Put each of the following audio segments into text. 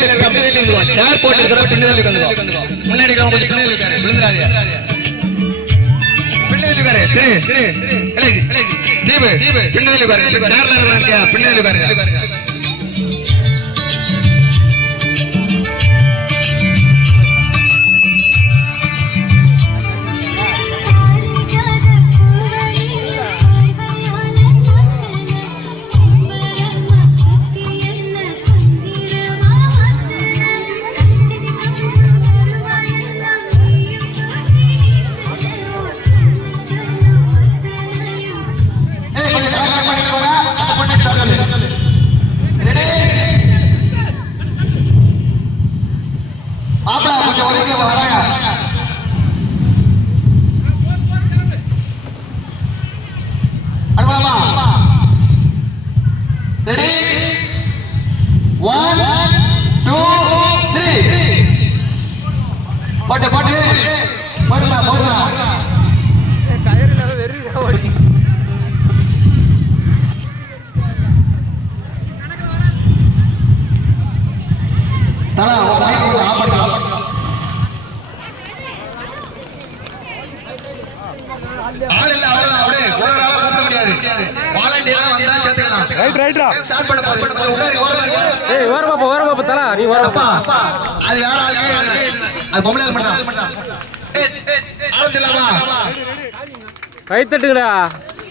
சேர் போட்டு இருக்கிற பின்னாடி உட்காந்துக்கோ. முன்னாடி இருக்கிறவங்க கொஞ்சம் பின்னாடி உட்காரு, விழுந்துடாதீங்க. பின்னாடி உட்காரு, திரு, திரு. இலைக்கு, தீபு, பின்னாடி உட்காரு. சேர்ல இருக்கிறவங்க பின்னாடி உட்காருங்க. ஆப்டா கொஞ்சம் ஒதுங்கி வராங்க. அனுப்பலாமா? ரெடி? ஒன் டூ த்ரீ போட்டு போட்டு போடுமா போடுமா தலா, உன் மைக் கொஞ்சம் ஆஃப் பண்ணுடா. ஆள் இல்ல, அவ்வளவுதான், அப்படியே. ஒரு ஒரு ஆளா கூப்பிட முடியாது. volunteer ஆ வந்தா சேர்த்துக்கலாம். ரைட் ரைட்ரா. ஏய் ஓர பாப்பா ஓர பாப்பா தலா நீ ஓர அப்பா, அது வேற ஆளுக்கு, அது பொம்பளை ஆள் ஏய், ஆரம்பிச்சிடலாமா? கை தட்டுங்கடா.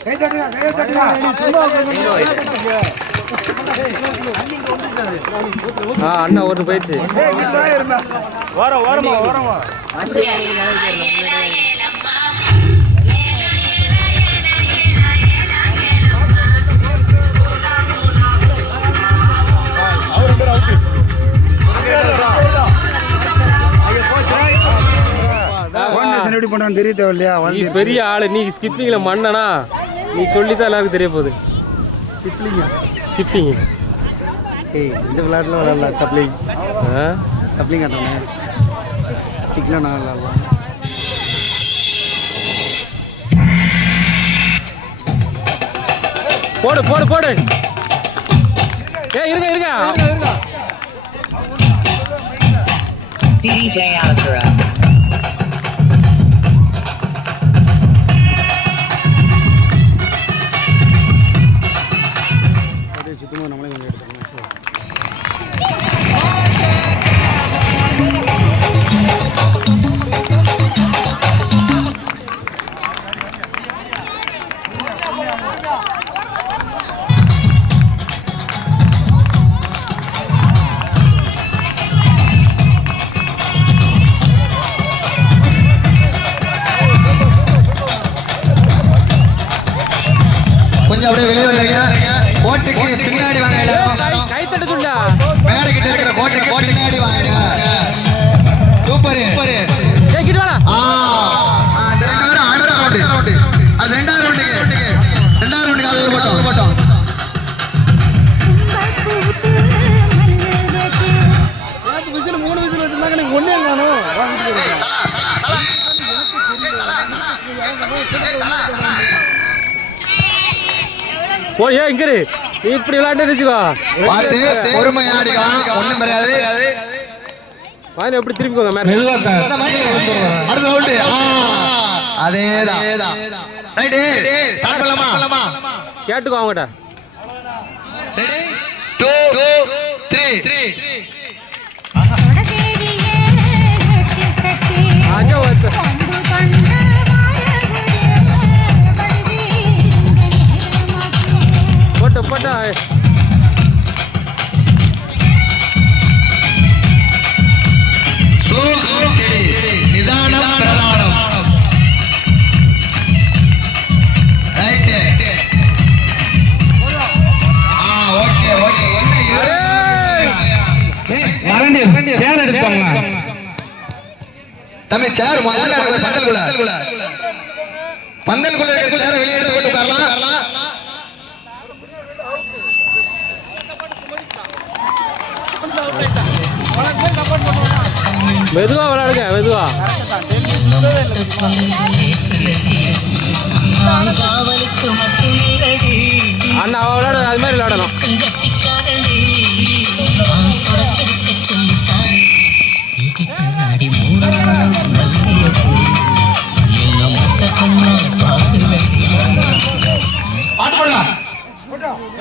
கை தட்டுங்க கை தட்டுங்க. நீ சும்மா ஆ அண்ணா ஒரு போயிடுச்சு. ஏய் இங்க தான் பேர் அவுட் கோஆர்டினேஷன் எப்படி பண்றான்னு தெரிய தேவையில்லையா? நீ வந்து பெரிய ஆளு நீ ஸ்கிப்பிங்ல மண்ணனா நீ சொல்லி தான் எல்லாருக்கும் தெரிய போகுது. ஸ்கிப்பிங் ஏய் இந்த விளையாட்டுல விளையாடலாம் சப்ளிங்? ஆ? சப்ளிங் ஆட்டோண்ணே ஸ்டிக்லாம் நான் விளையாடலாம். போடு போடு போடு. ஏ இருங்க இருங்க DJ Altura. ஓ ஏ இங்க. நீ இப்படி விளையாண்டு வச்சுக்கோ பார்த்து பொறுமையா அடிக்கலாம் ஒண்ணும் கிடையாது வாங்க எப்படி திரும்பிக்கோங்க மேல அடுத்த ரவுண்டு அதேதான். ரைட்டு ஸ்டார்ட் பண்ணலாமா? கேட்டுக்கோ அவங்ககிட்ட. ரெடி டூ த்ரீ அஞ்சா ஒருத்த- போட்டு போட்டா சேர் எடுத்தாங்க தம்பி சேர் முதல்ல எனக்கு பந்தல்குள்ள. பந்தல்குள்ள. இருக்கிற சேரை மெதுவா விளையாடுங்க மெதுவா. அண்ணா அவ விளையாடு அது மாதிரி விளையாடணும்.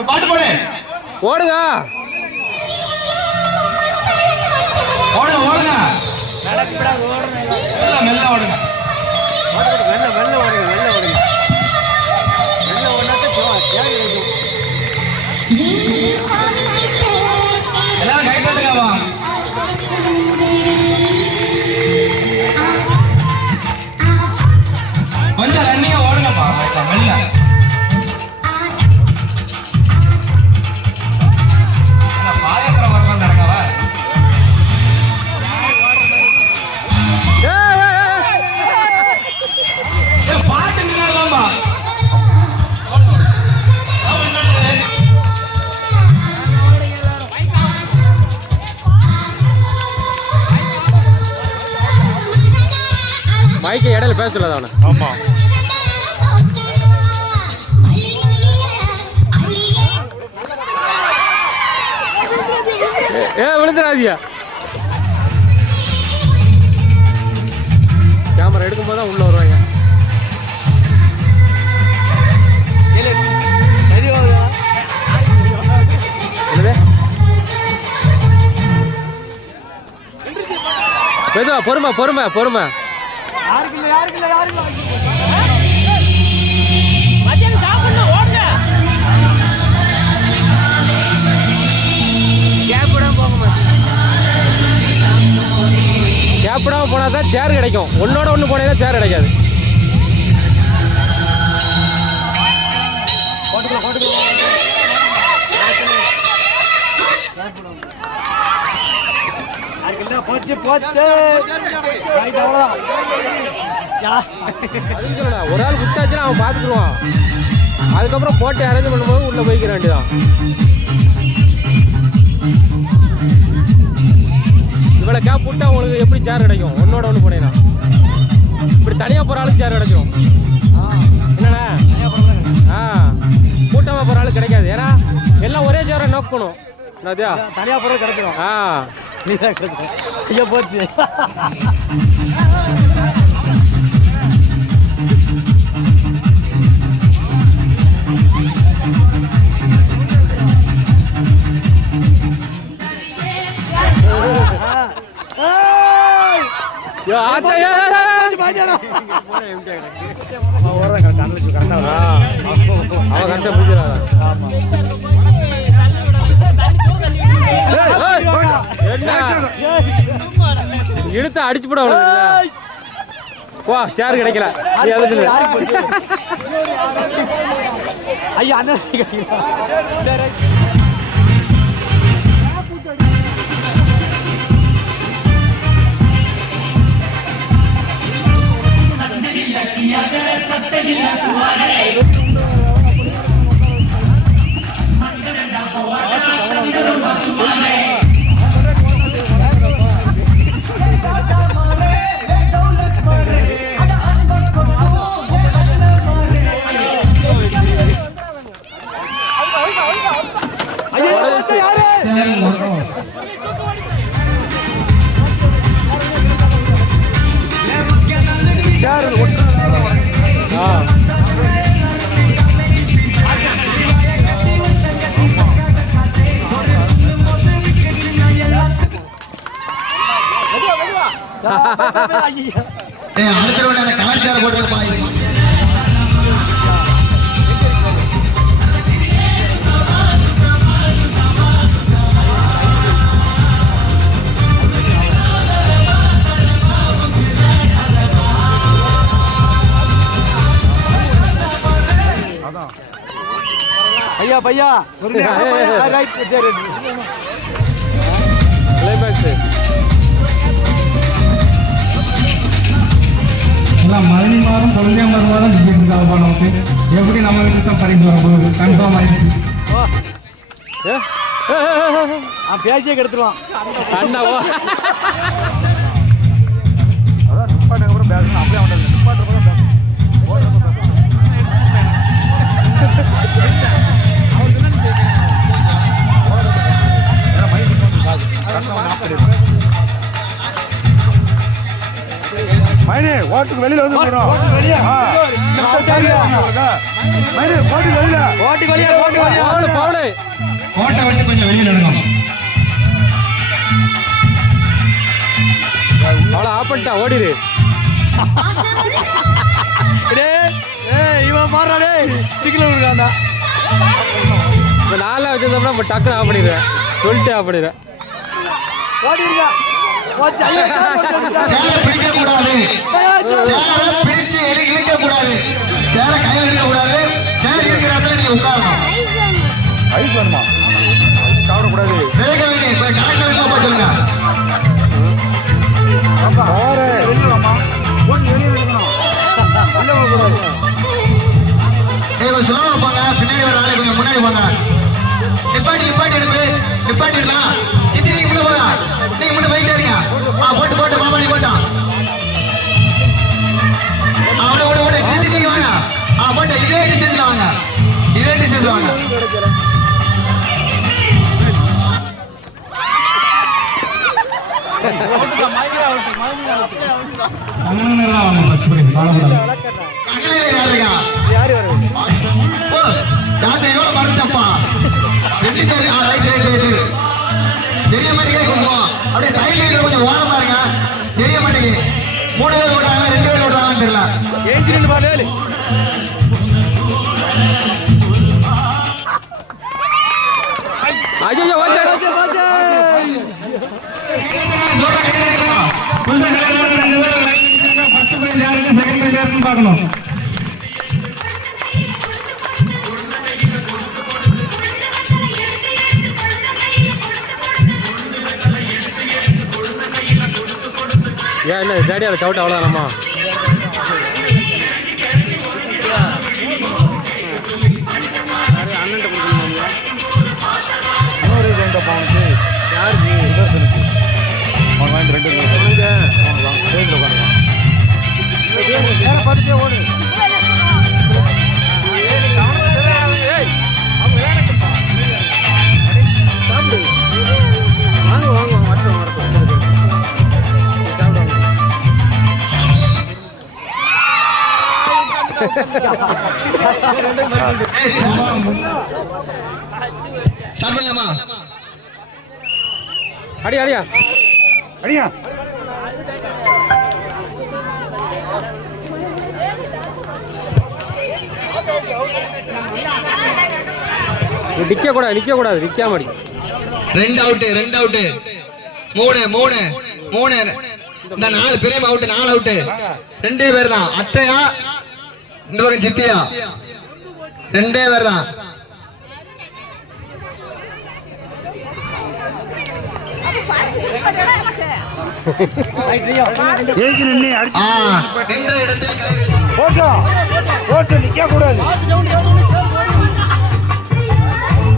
பாட்டு போடு ஓடுங்க. ஓடுங்க ஓடுங்க. மெல்ல ஓடுங்க வெள்ள வெள்ள ஓடுங்க வெள்ள ஓடுங்க வெள்ள ஓடாத எல்லாரும் கை தட்டுங்கப்பா கொஞ்சம் ரன்னிங்கா ஓடுங்கப்பா மெல்ல. மைக்கை இடையில பேச சொல்லாத அவனை ஆமா. ஏ- விழுந்துடாதியா கேமரா எடுக்கும்போது தான் உள்ள வருவாங்க. பொறுமை பொறுமை பொறுமை. கேப்பிடாம போனால் தான் சேர் கிடைக்கும். ஒன்னோட ஒன்று போனீங்கன்னா சேர் கிடைக்காது. போச்சு போச்சு. ரைட் ஒரு ஆள் விட்டாச்சுன்னா அவன் பார்த்துக்குருவான் அதுக்கப்புறம் போட்டு அரேஞ்ச் பண்ணும்போது உள்ளே போய்க்கிற வேண்டியதான் இவ்வளோ கேப் விட்டா உங்களுக்கு எப்படி சேர் கிடைக்கும்? ஒன்னோட ஒன்று போனீங்கன்னா இப்படி தனியாக போகிற ஆளுக்கு சேர் கிடைக்கும். என்னண்ணா? ஆ கூட்டமாக போகிற ஆளுக்கு கிடைக்காது. ஏன்னா எல்லாம் ஒரே சேரை நோக்கணும் என்னதியா தனியா போறது கிடைச்சிடும் ஆ. நீ தான் ஐயோ போச்சு. கரெக்டாக என்ன இழுத்து அடிச்சு போட போ சேர் கிடைக்கல. நீ அதுக்கு இல்லை. யாருக்கு போச்சு? ஐயா அண்ணன் கிடைக்கல. சரி. ஐயா அடுத்த கலாச்சார போட்டு பையா பையா. மாதம் டிக்கெட் எப்படி நம்ம வீட்டு தான் பரிந்து வரப்போகுது கன்ஃபார்ம் ஆயிடுச்சு ஏ ஏ, பேசியே கெடுத்துருவான் அண்ணா அதான் நிப்பாட்டுக்கு கூட பேசணும் அப்படியே அவன் நிப்பாட்டுறப்ப கூட பேசணும் அவன் கோட்டுக்கு வெளியில வந்து கோட்டுக்கு வெளியே. கோட்டுக்கு வெளியில. கோட்டுக்கு வெளியே கோட்டுக்கு வெளியே. பவுலு பவுலு கோட்டை விட்டு கொஞ்சம் வெளியில் எடுக்கணும். அவளை ஆஃப் பண்ணிட்டா ஓடிரு. டேய் ஏய் இவன் மாறா டேய். சிக்கல இருக்காண்டா இப்போ நாளில் வச்சிருந்தோம்னா இப்போ டக்குனு ஆஃப் பண்ணிடுவேன். சொல்லிட்டு ஆஃப் பண்ணிடுவேன். ஓடி கூடாது பிடிச்சு இழுக்க கூடாது சேரை கையில் கூடாது சேர் இருக்கிற இடத்துல நீங்க உட்காரணும் ஐஸ் வேணுமா சாப்பிடக்கூடாது வேக வைங்க கணக்கு பின்னாடி வர ஆளு கொஞ்சம் முன்னாடி நிப்பாட்டி நிப்பாட்டி நிப்பாட்டிடலாம் நீங்க முன்ன பைக் ஆ போட்டு போட்டு மாமா நீ போட்டான் அவனை விட விட சித்தி நீங்க வாங்க ஆ போட்டு இதே வாங்க வாங்க மறந்துட்டப்பா ரெண்டு ரைட் ரைட் ரைட் தெரிய கொஞ்சம் அப்படியே சைடுல கொஞ்சம் ஓரமா இருங்க. தெரிய மாட்டேங்குது. மூணு பேர் ஓடுறாங்க ரெண்டு பேர் ஓடுறாங்கன்னு தெரியல. ஏஞ்சி பாரு ஐயோ ஓச்சா ஃபர்ஸ்ட் பிரைஸ் யாருக்கு செகண்ட் பிரைஸ் யாருன்னு பார்க்கணும். ஏன் என்ன டேடியாவில் சவுட் அவ்வளோதானம்மா இன்னொரு இது? இந்த சாப்பிடலாமா அடி அடியா. அடியா. நிற்க கூடாது நிற்க கூடாது நிற்காம அடி. ரெண்டு அவுட்டு ரெண்டு அவுட்டு மூணு மூணு மூணு. இந்த நாலு பெரிய அவுட்டு நாலு அவுட்டு ரெண்டே பேர் தான். அத்தையா இந்த பக்கம் சித்தியா? ரெண்டே பேர் தான் போட்டு நிக்க கூடாது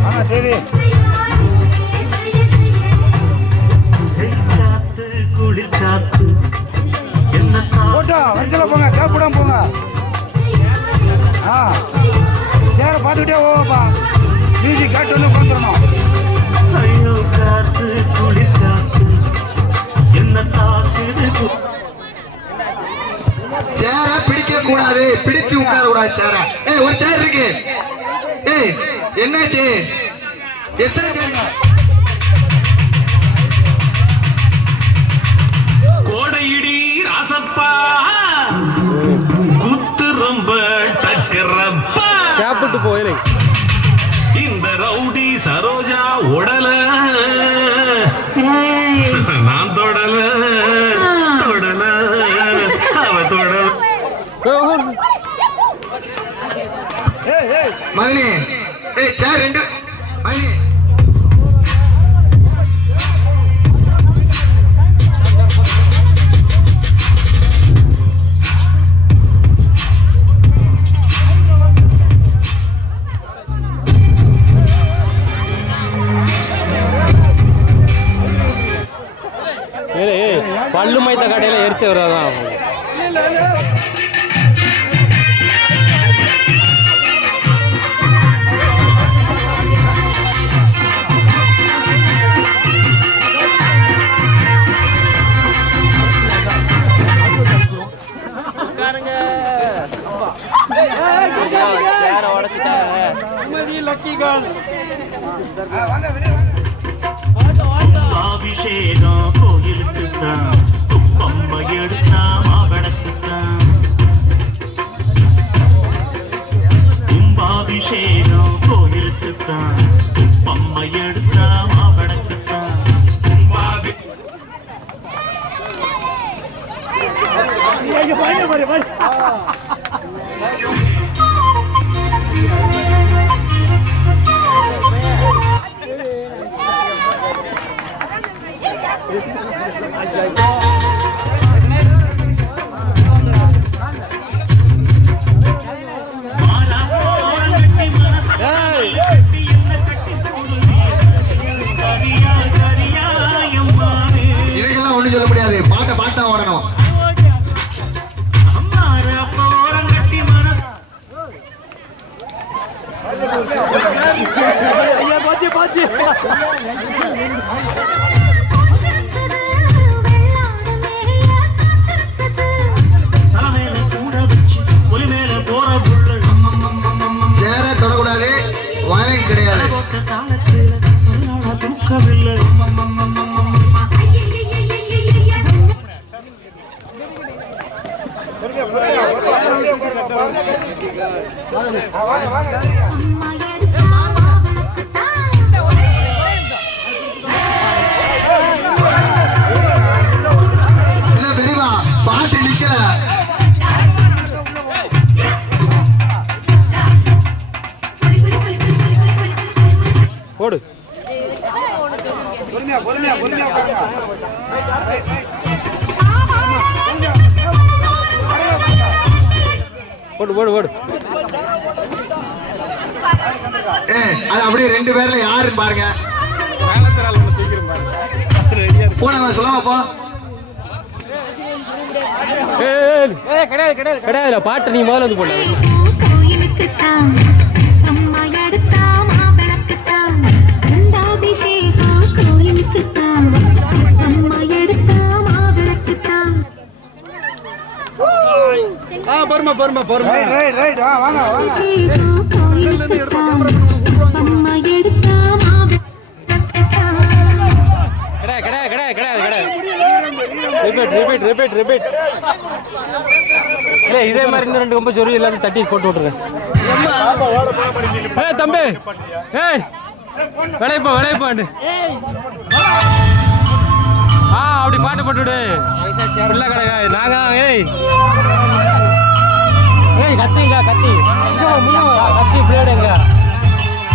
ஆமா தேவி போட்டோம் வரிசையில் போங்க கேப்பிடாம போங்க. ஆ. சேர பார்த்துக்கிட்டே போவாப்பா மியூசிக் கேட்டு வந்து உட்காந்துடணும் ஐயோ காத்து குளிர் காத்து. என்ன தாக்குது? கு- சேர பிடிக்க கூடாது. பிடிச்சு உட்கார கூடாது சேர. ஏய் ஒரு சேர் இருக்கு. ஏய் என்னாச்சு? எத்தனை சேருங்க உடல. நான் தொடல தொடல. அவ தொடல ஏய் ஏய் மகனே ஏய் சேர் ரெண்டு கல்லு மைத்த கடையில் எரிச்சு வர்றது தான் சேர உடச்சிட்டாங்க. அபிஷேகம் கோயிலுக்கு தான் பொம்மை எடுத்தா மாவளக்கு தான் கும்பாபிஷேகம் கோயிலுக்கு தான் பொம்மை எடுத்தா மாவளக்கு தான் மாலா போரங்கட்டி மனசு கட்டி சொல்ல முடியாது. பாட்டை பாட்டா ஓடணும். அம்மார போரங்கட்டி மனசு ஏய் கிடையாது கிடையாது கிடையாது. பாட்டு நீ முதல்ல வந்து போடல கோயிலுக்குத்தான் அம்மா எடுத்தா மாவிளக்குத்தான் குண்டாபிஷேகம் கோயிலுக்குத்தான் அம்மா ரிப்பீட் ரிப்பீட் ரிப்பீட் ரிப்பீட் இல்லை இதே மாதிரி இன்னும் ரெண்டு கொம்பு சொருவி எல்லாத்தையும் தட்டி போட்டு விட்ருங்க ஏய் தம்பி. ஏய். விளையப்போ விளையப்பாண்டு ஆ அப்படி பாட்டு போட்டு விடு. பிள்ளை கிடக்கா நாங்க ஏய். ஏய் கத்திங்க கத்தி. கத்தி பிளேடு எங்க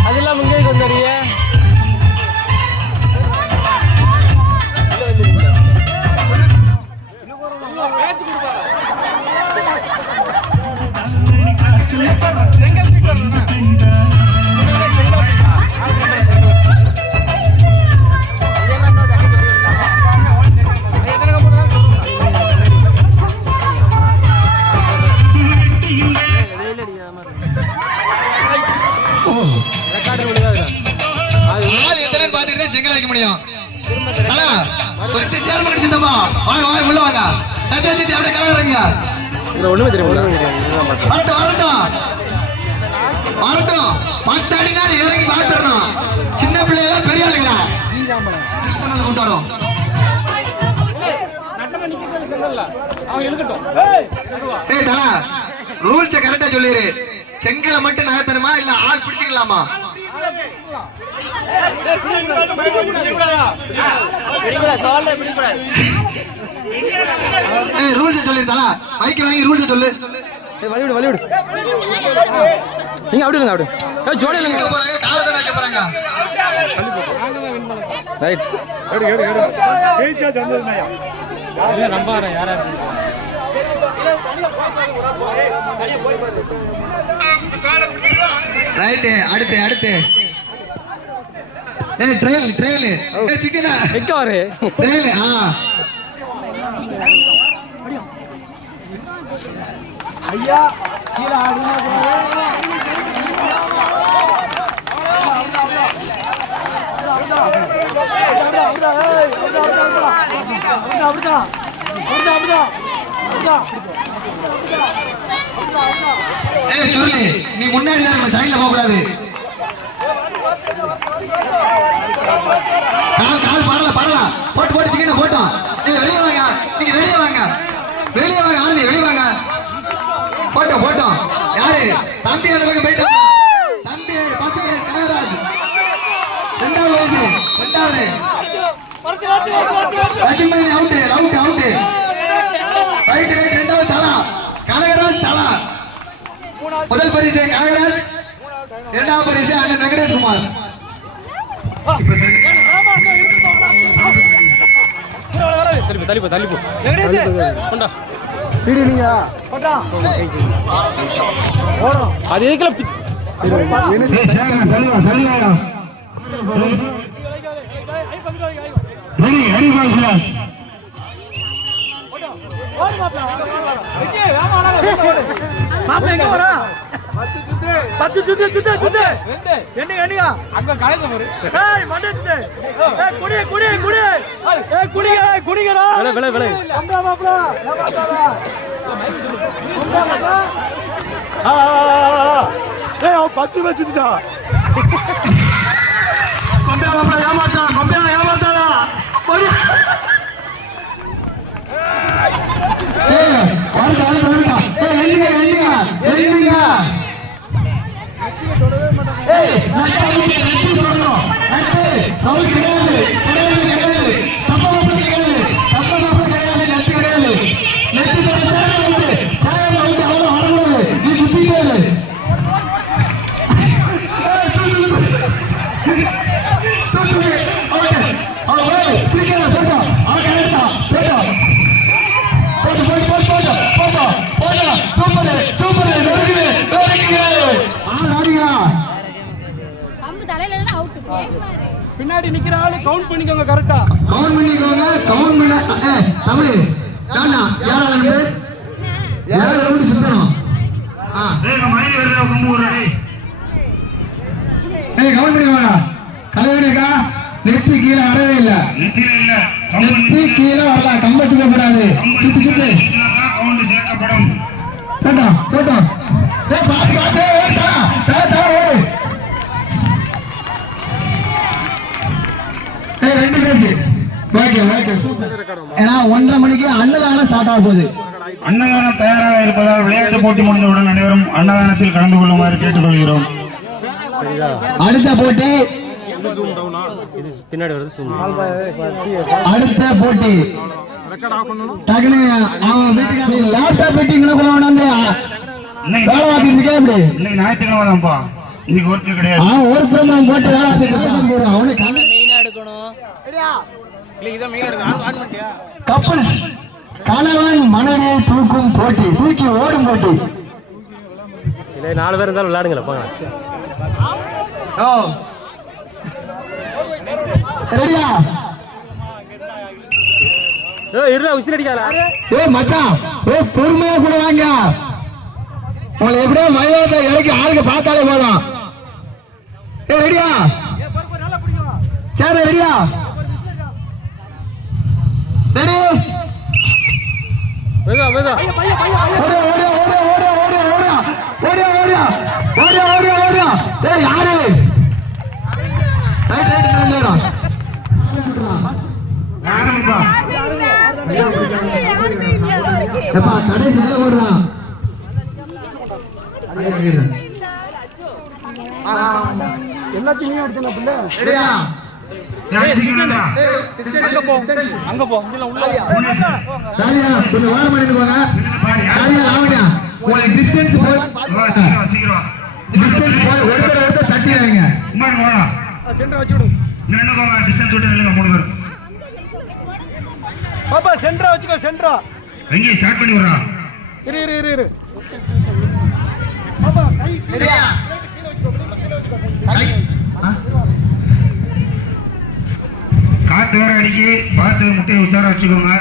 அது இல்லாமல் இங்கே வந்துடுறியே ரூல்ஸ கரெக்டா சொல்லிரு. செங்கலை மட்டும் நகர்த்தணுமா இல்ல ஆள் பிடிச்சிக்கலாமா? ஏய் ரூல்ஸ சொல்லு தலா. மைக் வாங்கி ரூல்ஸ சொல்லு. ஏய் வழி விடு வழி விடு நீங்க அப்படி இருங்க அப்படி. ஏய் ஜோடி இல்லைங்க. போறாங்க? காலத்தை வைக்க போறாங்க. ரைட் ஜெயிச்சா சந்தோஷம் இல்லை நம்பாரேன் யாரா ரைட்டு அடுத்து அடுத்து. ஏய் ட்ரெயில் ட்ரெயில் ஏய் சிக்கனா எங்க வரு? ட்ரெயில் ஆ. ஏய் சுருளி நீ முன்னாடி தான் நம்ம சைடுல போக கூடாது கால் கால் பரல பரல போட்டு போட்டு டிக்கெட் போட்டோம். நீங்க வெளிய வாங்க. நீங்க வெளிய வாங்க. வெளிய வாங்க ஆனந்தி வெளிய வாங்க. போட்டோம் போட்டோம். யாரு? தம்பி அந்த பக்கம் போயிட்டு தம்பி பத்து கனகராஜ். ரெண்டாவது ரெண்டாவது. Lakshmani out out out right right ரெண்டாவது தலா. கனகராஜ் தலா. முதல் பரிசு கனகராஜ். இரண்டாவது பரிசு தள்ளிப்போ கொண்டா வீடியோ நீங்க அது எதுக்குல பி- பத்து சுத்து. சுத்து சுத்து என்னங்க என்னங்க அங்க கலைஞ்ச பாரு. ஏய் மண்டே சுத்து. ஏய் குடி குடி குடி. ஏய் குடிங்க ஏய் குடிங்கடா விலை விலை விலை. அம்பா மாப்ள ஏமாத்தாதா அம்பா மாப்ள ஆ ஏய் அவன் பத்து ரூபாய் சுத்திட்டா கொம்பே மாப்ள ஏமாத்தா கொம்பே ஏய் நான் சொல்லணும் அடுத்து நமக்கு கிடையாது பின்னாடி நிக்கிற ஆளு கவுண்ட் பண்ணிக்கோங்க கரெக்டா கவுன் பண்ணிக்கோங்க கவுன் பண்ண ஏ தமிழ் தாண்டா யாரா வந்து யாரா ரவுண்டு சுத்தணும்? ஆ. மயில் வருகிற கொம்பு விடுறேன் ஏய் கவுன் பண்ணிக்கோங்க. கலைவனுக்கா நெத்தி கீழே வரவே இல்ல. நெத்தியில இல்ல நெத்தி கீழே வரல கம்பத்துக்க ஸ்டார்ட் ஆக போகுது அன்னதானம் தயாராக இருப்பதால் விளையாட்டு போட்டி முடிந்தவுடன் அனைவரும் அன்னதானத்தில் கலந்து கொள்ளுமாறு கேட்டுக்கொள்கிறோம். அடுத்த போட்டி. அடுத்த போட்டி. ஞாயிற்றுக்கிழமைப்பா இன்னைக்கு ஒர்க் கிடையாது. ஒர்க் ஃப்ரம் எடுக்கணும். கப்பல்ஸ் கணவன் மனைவியை தூக்கும் போட்டி தூக்கி ஓடும் போட்டி. இல்லை நாலு பேர் இருந்தாலும் விளையாடுங்களேன் போங்க. ஓ ரெடியா? ஏ இருடா உசில் அடிக்காதா. ஏ மச்சான் ஏ பொறுமையா கூட வாங்க. உங்களை எப்படியோ மயிலாட்ட இலைக்கு ஆளுக்கு பார்த்தாலே போதும். ஏ ரெடியா? சரி ரெடியா? ரெடி. வேகா வேகா யாரு? கடைசியில ஓடுறான் எல்லாத்தையும் எடுத்துனா பிள்ளை? அங்க போ உள்ள சாரியா கொஞ்சம் வாரம் பண்ணிட்டு போங்க. ஆவணியா உங்களுக்கு டிஸ்டன்ஸ் போய் சீக்கிரம் டிஸ்டன்ஸ் போய் ஒருத்தர் ஒருத்தர் சென்டர் வச்சு விடு இங்க நின்று போங்க டிஸ்டன்ஸ் விட்டு நில்லுங்க மூணு பாப்பா சென்டரா வச்சுக்கோ சென்டரா. எங்கே ஸ்டார்ட் பண்ணி விடுறா. இரு இரு இரு இரு. பாப்பா கை காத்து வேற அடிக்கி. பார்த்து முட்டையை உச்சார வச்சுக்கோங்க.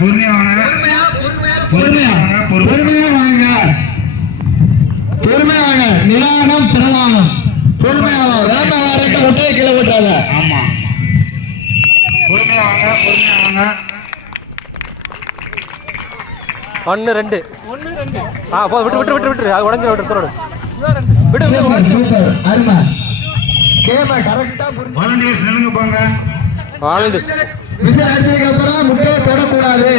பொறுமையா வாங்க. பொறுமையா வாங்க பொறுமையா. வாங்க. நிதானம் பிரதானம். பொறுமையா வாங்க. வேண்டாம் ஒட்டையை கீழே போட்டாங்க. ஆமா. பொறுமையா வாங்க பொறுமையா வாங்க. ஒன்று ரெண்டு. ஆ போ விட்டு விட்டு விட்டு விட்டு அது உடஞ்சிட விட்டு விட்டு விடு விடு சூப்பர் அருமை. கேம கரெக்டா புரிஞ்சு வாலண்டியர்ஸ் நிலுங்க போங்க. வாலண்டு விசில் அடிச்சதுக்கு அப்புறம் முட்டையை தொடக்கூடாது.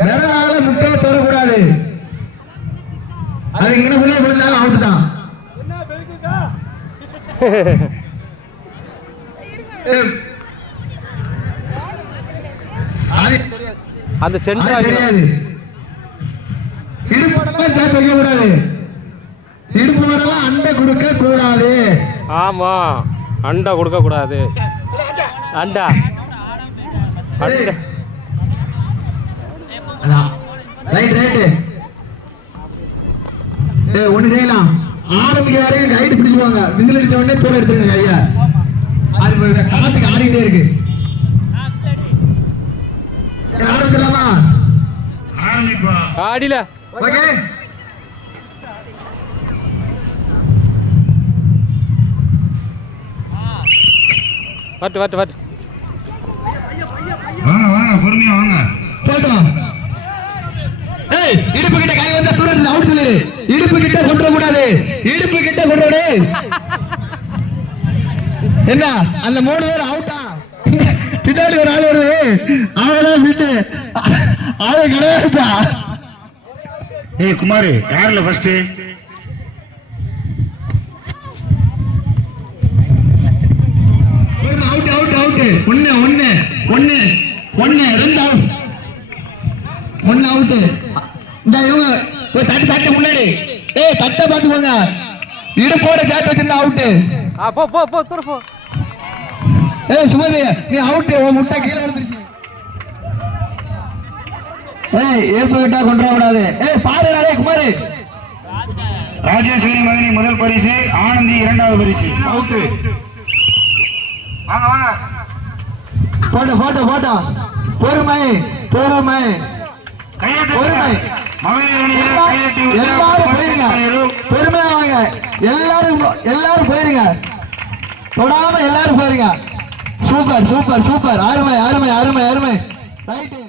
விரலால முட்டையை தொடக்கூடாது. அது இங்கே உள்ள விழுந்தாலும் அவுட் தான். ஏய். அது அந்த சென்டர் தெரியாது இடுப்போடலாம் சேர்த்து வைக்க கூடாது. இடுப்பு வரலாம் அண்டை கொடுக்க கூடாது. ஆமா. அண்டா கொடுக்க கூடாது. அண்டா. அண்டா. ரைட் ரைட் ஒண்ணு செய்யலாம். ஆரம்பிக்க வரைக்கும் கைடு பிடிச்சுவாங்க விசில் அடிச்ச உடனே தூர எடுத்துருங்க கையா. அது காத்துக்கு ஆடிக்கிட்டே இருக்கு. ஆடில ஓகே. வட்டு வட்டு வட்டு. வாங்க வாங்க பொறுமையா வாங்க. போட்டோம். ஏய் இடுப்பு கிட்ட கை வந்தா தூரத்துல அவுட் சொல்லு. இடுப்பு கிட்ட கொண்டு கூடாது. இடுப்பு கிட்ட கொண்டு என்ன அந்த மூணு பேர் அவுட்டா? பின்னாடி ஒரு ஆள் வருது. அவதான் விட்டு ஆளு கிடையாதுப்பா ஏய் குமார் யாருல ஃபர்ஸ்ட் அவுட் அவுட் அவுட் ஒண்ணு ஒண்ணு ஒண்ணு ஒண்ணு ரெண்டு அவுட் ஒண்ணு அவுட் இந்த இவங்க போய் தட்டு தட்டு முன்னாடி. ஏய் தட்டை பாத்துக்கோங்க இடுப்போட கேட்டு வச்சிருந்தா அவுட்டு ஆ போ போ போ தூர போ. ஏய் சுமதி நீ அவுட் உன் முட்டை கீழே விழுந்துருச்சு. ஏய் ஏப்ப விட்டா கொண்டு வர கூடாது ஏய் பாருடா டேய் குமார். ராஜேஸ்வரி மகனி முதல் பரிசு ஆனந்தி இரண்டாவது பரிசு. அவுட்டு வாங்க வாங்க. போட்டோ போட்டோ போட்டோ பொறுமை பொறுமை. பொறுமை. எல்லாரும் போயிருங்க. வாங்க. எல்லாரும் எல்லாரும் போயிருங்க. தொடாம எல்லாரும் போயிருங்க. Super super super. அருமை அருமை அருமை அருமை. ரைட்டு